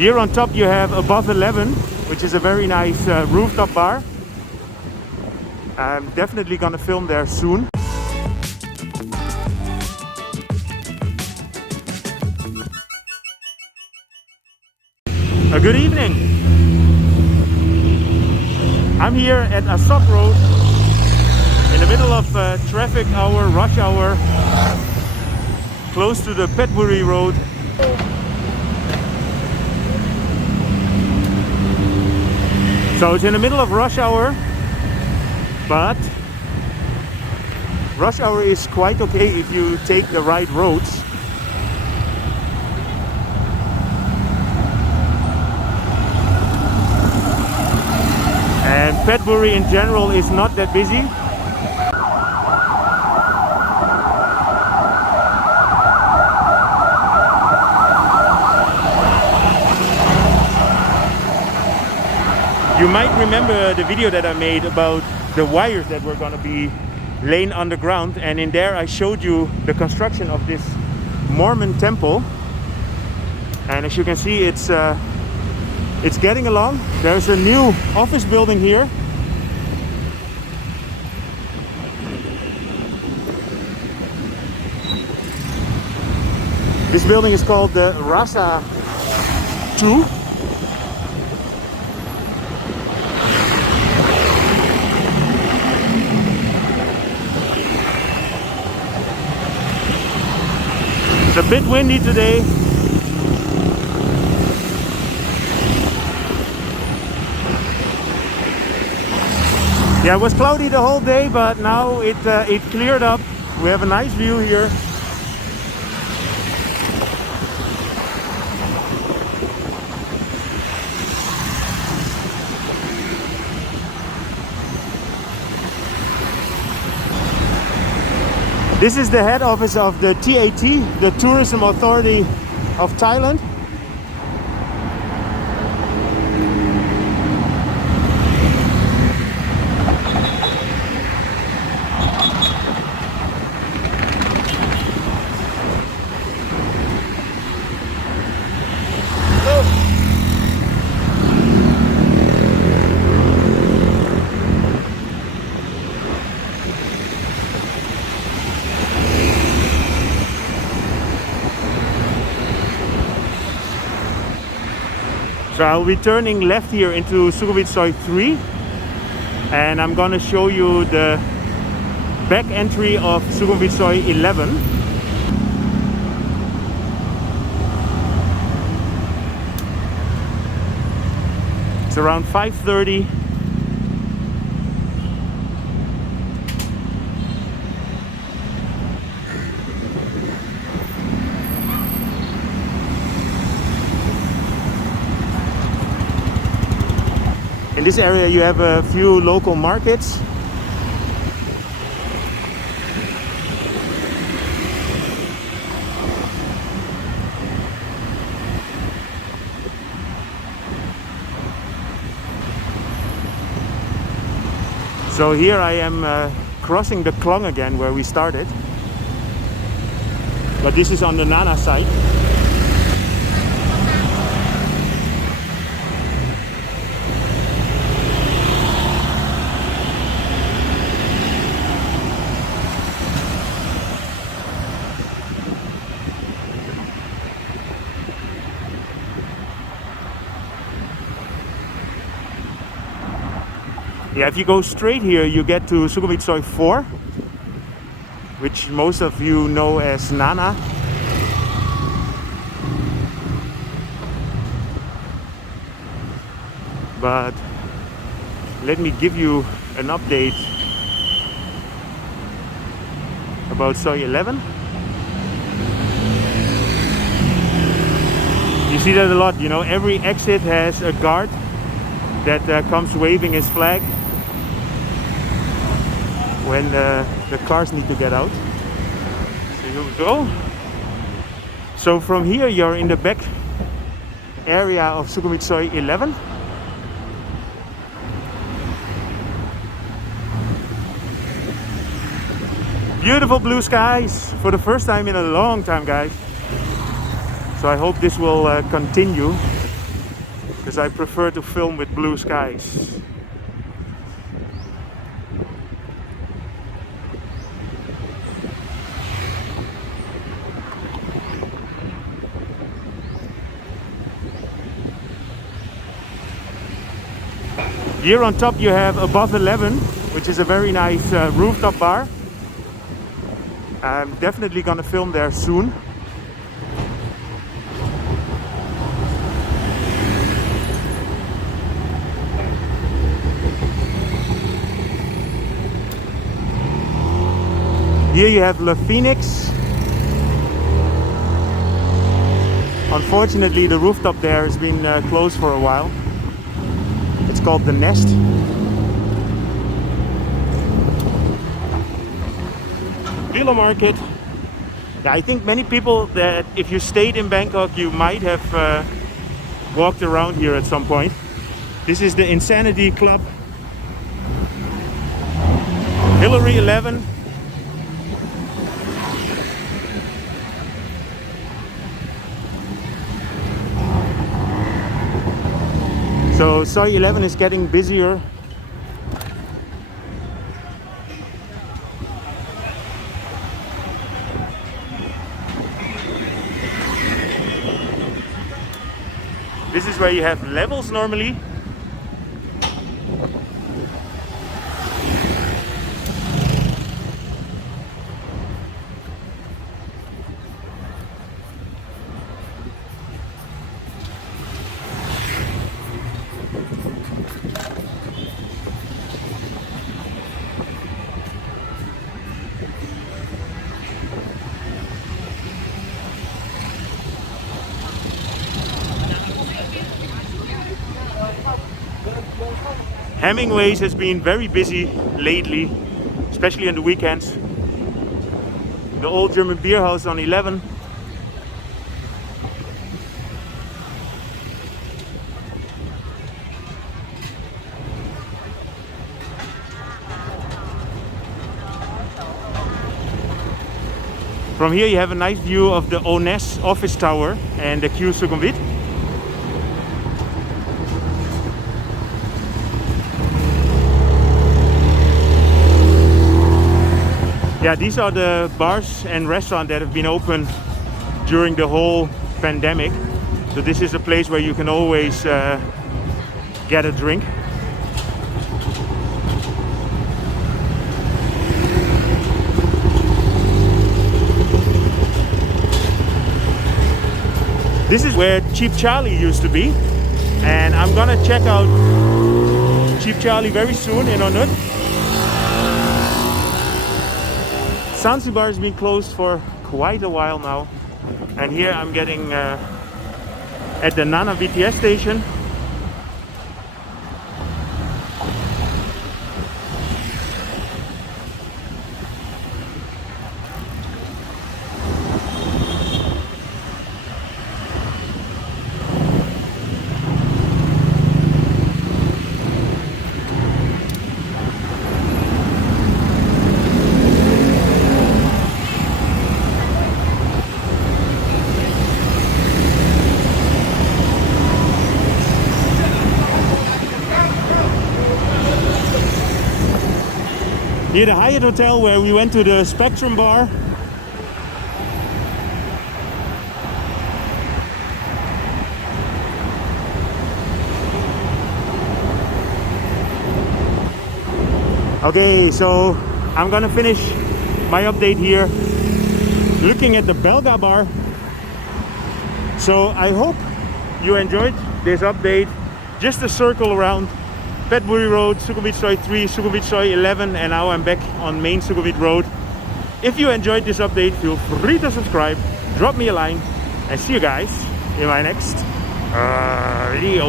Here on top you have Above 11, which is a very nice rooftop bar. I'm definitely gonna film there soon. Good evening. I'm here at Asok Road in the middle of traffic hour, rush hour, close to the Petchaburi Road. So it's in the middle of rush hour, but rush hour is quite okay if you take the right roads. And Petchaburi in general is not that busy. You might remember the video that I made about the wires that were going to be laying underground, and in there I showed you the construction of this Mormon temple. And as you can see, it's getting along. There's a new office building here. This building is called the Rasa 2. It's a bit windy today. Yeah, it was cloudy the whole day, but now it cleared up. We have a nice view here. This is the head office of the TAT, the Tourism Authority of Thailand. So I'll be turning left here into Sukhumvit Soi 3, and I'm gonna show you the back entry of Sukhumvit Soi 11. It's around 5:30. In this area you have a few local markets. So here I am crossing the Klong again where we started. But this is on the Nana side. Yeah, if you go straight here, you get to Sukhumvit Soi 4, which most of you know as Nana. But let me give you an update about Soi 11. You see that a lot, you know, every exit has a guard that comes waving his flag when the cars need to get out. So here we go. So from here you're in the back area of Sukhumvit Soi 11. Beautiful blue skies for the first time in a long time, guys. So I hope this will continue. because I prefer to film with blue skies. Here on top you have Above 11, which is a very nice rooftop bar. I'm definitely gonna film there soon. Here you have Le Phoenix. Unfortunately, the rooftop there has been closed for a while. It's called The Nest. Villa Market. Yeah, I think many people that if you stayed in Bangkok, you might have walked around here at some point. This is the Insanity Club. Hillary 11. So Soi 11 is getting busier. This is where you have levels normally. Hemingway's has been very busy lately, especially on the weekends. The old German beer house on 11. From here you have a nice view of the Ones office tower and the Q Sukhumvit. Yeah, these are the bars and restaurants that have been open during the whole pandemic. So this is a place where you can always get a drink. This is where Cheap Charlie used to be. And I'm gonna check out Cheap Charlie very soon in Onut. Zanzibar has been closed for quite a while now, and here I'm getting at the Nana BTS station. Near the Hyatt Hotel, where we went to the Spectrum bar. Okay, so I'm gonna finish my update here looking at the Belga bar. So I hope you enjoyed this update. Just a circle around Petchaburi Road, Sukhumvit Soi 3, Sukhumvit Soi 11, and now I'm back on main Sukhumvit Road. If you enjoyed this update, feel free to subscribe, drop me a line, and see you guys in my next video.